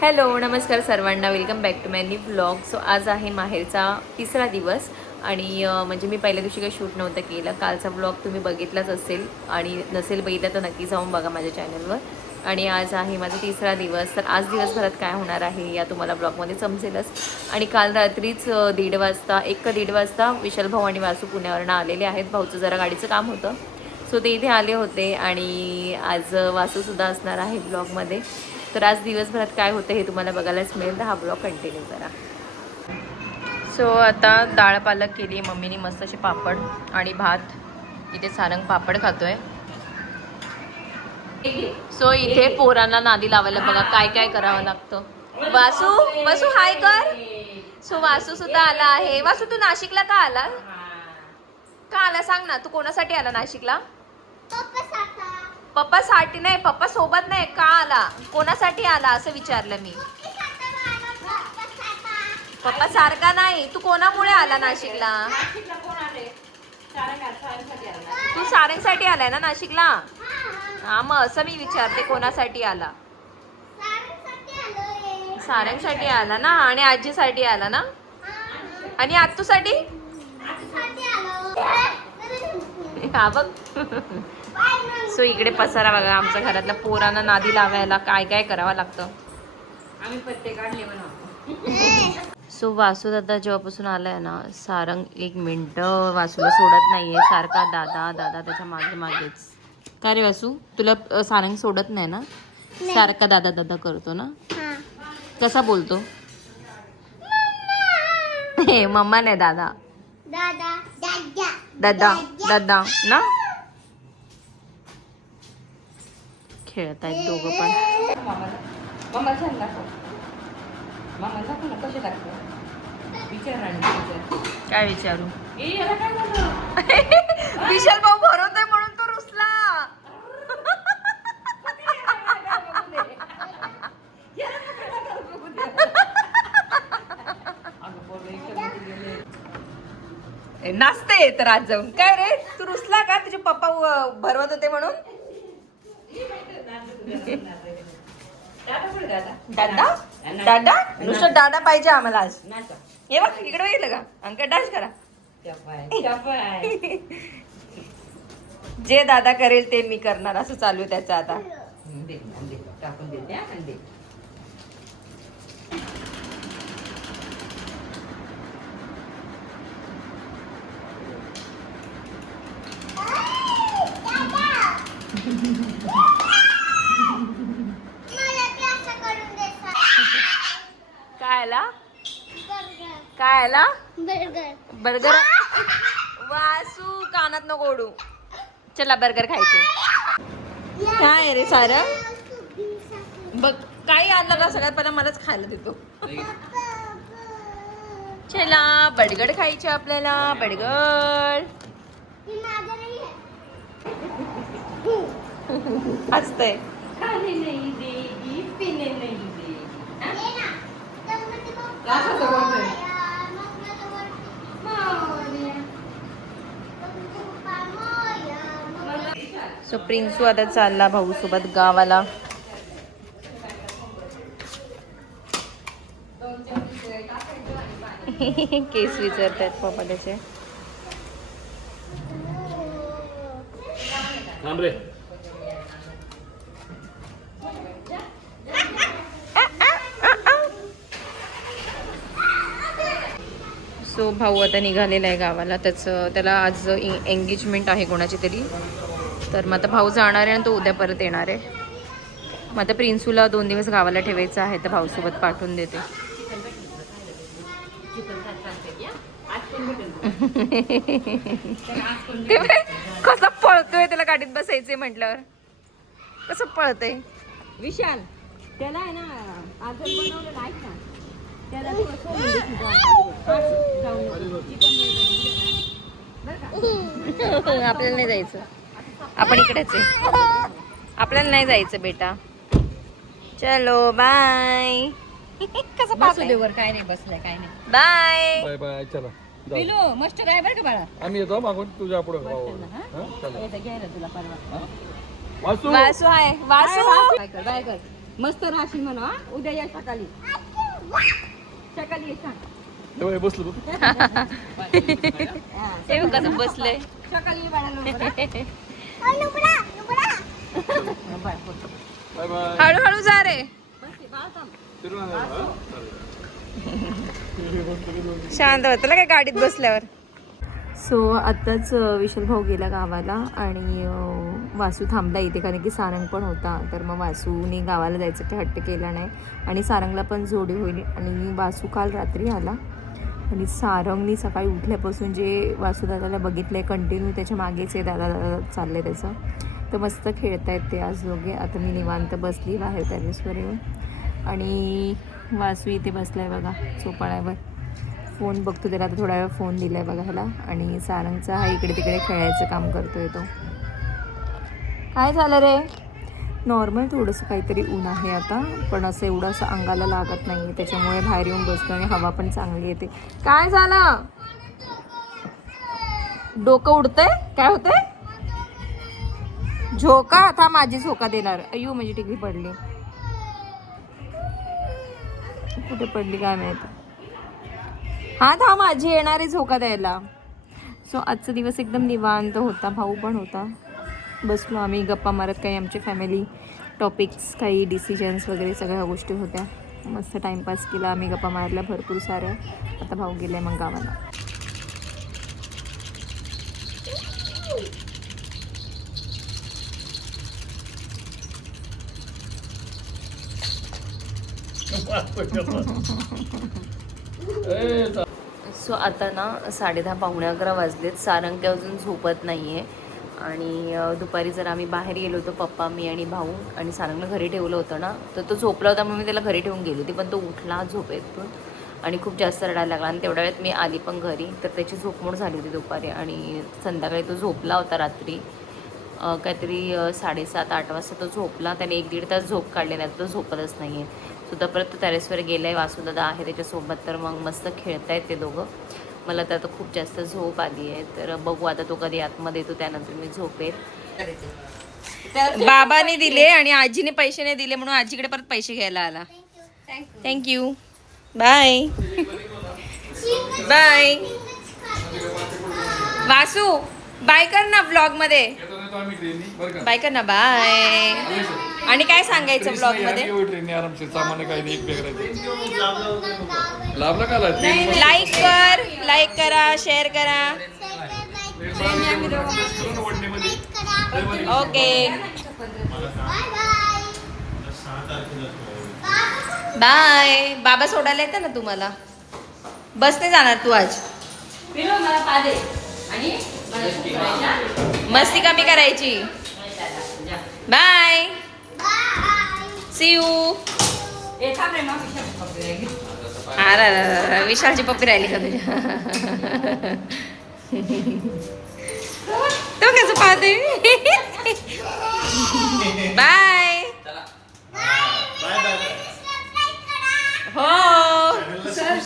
Hello नमस्कार सर्वांना, welcome back to my new blog. So आज आहे माहेरचा तिसरा दिवस आणि म्हणजे मी पहिल्या दिवशी काही शूट नव्हतं केलं. कालचा ब्लॉग तुम्ही बघितलाच असेल आणि नसेल बघितला तर नक्की जाऊन बघा माझ्या चॅनलवर. आणि आज आहे माझा तिसरा दिवस, तर आज दिवसभरात काय होणार आहे या तुम्हाला ब्लॉगमध्ये समजेलच. आणि काल रात्रीच 1:30 वाजता विशाल भाऊ आणि वासू पुण्यावरनं आलेले आहेत. भाऊचं जरा गाडीचं काम होतं, सो ते इथे आले होते आणि आज वासूसुद्धा असणार आहे ब्लॉगमध्ये. तर आज दिवसभरात काय होतं हे तुम्हाला बघायलाच मिळेल, तर हा ब्लॉग कंटिन्यू करा. सो आता डाळ पालक केली मम्मीनी, मस्त असे पापड आणि भात. इथे सारंग पापड खातोय. सो इथे पोरांना नादी लावायला बघा काय काय करावं लागतं. वासू वासू हाय कर. सो वासू सुद्धा आला आहे. वासू तू नाशिकला का आला? का आला सांग ना, तू कोणासाठी आला नाशिकला? पप्पा साठी नाही, पप्पा सोबत नाही, का आला? कोणासाठी आला असं विचारलं मी. पप्पा सारखा नाही, तू कोणामुळे आला नाशिकला? तू सारंगसाठी आलाय ना नाशिकला? हा मग असं मी विचारते कोणासाठी आला. सारंगसाठी आला ना, आणि आजीसाठी आला ना, आणि आत्तूसाठी. हा बघ. सो इकडे पसारा बघा आमच्या घरातला. पोरांना नादी लावायला काय काय करावं लागतं. आम्ही पत्ते काढले म्हणा. सो वासू दादा जेव्हापासून आलाय ना, सारंग 1 मिनिटं वासूला सोडत नाहीये, सारखा दादा दादा त्याच्या मागे मागेच. काय रे वासू, तुला सारंग सोडत नाही ना? सारखा दादा दादा करतो ना? कसा बोलतो? हे मम्मा नाही, दादा दादा दादा ना. खेळत आहेत दोघं पण. मामा छान दाखव. मामा दाखव ना कसे दाखव. विचार आणि विचार. काय विचारू? ए याला काय झालं? विशाल भाऊ भरवतोय म्हणून तो रुसला. नाचते तर आज जाऊन. काय रे तू रुसला का? तुझे पप्पा भरवत होते म्हणून? दादा दादा नुसतं दादा पाहिजे आम्हाला आज. हे बघ इकडे बघितलं का? अंकल डान्स करा. जे दादा करेल ते मी करणार असं चालू आहे त्याचं आता. टाकून देते. काय आला? काय आला? बर्गर. वासू कानात नको ओढू. चला बर्गर खायचे. काय रे सारं बघ, काही आणलं का सगळ्यात पहिला मलाच खायला देतो. चला बडगड खायचे आपल्याला. बडगड हसतय. खाने नहीं देगी, पीने नहीं देगी. सो प्रिन्सू आता चालला भाऊ सोबत गावाला. केस विचारतात पप्पा त्याचे. सो भाऊ आता निघालेला आहे गावाला. त्याला आज एंगेजमेंट आहे कोणाची तरी, तर मग आता भाऊ जाणार आहे आणि तो उद्या परत येणार आहे. मग आता प्रिन्सूला 2 दिवस गावाला ठेवायचं आहे, तर भाऊसोबत पाठवून देते. कसं पळतोय, त्याला गाडीत बसायचंय म्हटल्यावर कसं पळतय. विशाल त्याला आहे ना आज बनवलेलं आहे ना, त्याला आपल्याला नाही जायचं, आपण इकडेच आहे. आपल्याला नाही जायचं बेटा. चलो बाय. कसं बसुदेवर काय नाही बसलाय काय नाही. Bye bye bye. चला पिलो मस्त काय बरं का बाळा. आम्ही येतो मागून तुझ्या पुढे. घ्यायला तुला परवा. वासू वासू आहे. वासू बाय कर बाय कर. मस्त राहशील म्हणा उद्या या सकाळी सकाळी ये सांग बसलो हे बघ कसं बसलंय. सकाळी ये बाळा लवकर. बाय, बोल. बाय बाय हळूहळू जा रे. बस, बाळ थांब. शांत होतं काय गाडीत बसल्यावर. सो आत्ताच विशाल भाऊ गेला गावाला आणि वासू थांबला इथे कारण की सारंग पण होता. तर मग वासूने गावाला जायचं काही हट्ट केला नाही आणि सारंगला पण जोडी होईल. आणि वासू काल रात्री आला आणि सारंगनी सकाळी उठल्यापासून जे वासूदादाला बघितलं आहे कंटिन्यू त्याच्या मागेच आहे दादा दादा चाललं आहे त्याचं. तर मस्त खेळत आहेत ते आज दोघे. आता मी निवांत बसली बाहेर टेरेसवर येऊन आणि वासू इथे बसला आहे बघा चोपाळ्यावर. फोन बघतो त्याला आता थोडा वेळ फोन दिला आहे बघा ह्याला. आणि सारंगचा हा इकडे तिकडे खेळायचं काम करतोय तो. काय झालं रे. नॉर्मल थोडंसं काहीतरी ऊन आहे आता पण असं एवढं असं अंगाला लागत नाही त्याच्यामुळे बाहेर येऊन बसतो आणि हवा पण चांगली येते. काय झालं डोकं उडतंय काय होतंय. झोका आता माझी झोका देणार. अय्यो माझी टिकली पडली. कुठे पडली काय माहिती. हा था माझी येणारी झोका द्यायला. सो आजचा दिवस एकदम निवांत होता. भाऊ पण होता. बसलो आम्ही गप्पा मारत. काही आमचे फॅमिली टॉपिक्स काही डिसिजन्स वगैरे सगळ्या गोष्टी होत्या. मस्त टाईमपास केला आम्ही गप्पा मारल्या भरपूर साऱ्या. आता भाऊ गेले मग गावाला. सो आता ना 10:30 पावणे 11 वाजलेत. सारंग काय अजून झोपत नाही आहे. आणि दुपारी जर आम्ही बाहेर गेलो होतो पप्पा मी आणि भाऊ आणि सारंगला घरी ठेवलं होतं ना तर तो झोपला होता म्हणून मी त्याला घरी ठेवून गेली होती. पण तो उठला झोपेतून आणि खूप जास्त रडायला लागला. आणि तेवढ्या वेळात मी आली पण घरी. तर त्याची झोपमोड झाली होती दुपारी आणि संध्याकाळी तो झोपला होता रात्री काहीतरी 7:30-8 वाजता तो झोपला. त्याने 1-1.5 तास झोप काढले नाही. तो झोपतच नाही आहे. सुद्धा परत तो टेरेसवर गेला आहे. वासूदादा आहे त्याच्यासोबत. तर मग मस्त खेळत आहेत ते दोघं. मला तर आता खूप जास्त झोप आली आहे. तर बघू आता तो कधी आतमध्ये येतो त्यानंतर मी झोपेल. बाबाने दिले आणि आजीने पैसे नाही दिले म्हणून आजीकडे परत पैसे घ्यायला आला. Thank you bye bye. Vasu bye कर ना ब्लॉग मध्ये. बाय कर ना बाय. आणि काय सांगायचं ब्लॉग मध्ये. लाईक करा शेअर करा. Okay bye. बाबा सोडायला येतं ना तुम्हाला. बस नाही जाणार तू आज. मस्ती कमी करायची. Bye see you. अरे विशालची पप्पी राहिली का तुझ्या. तो कसं पाहते. बाय.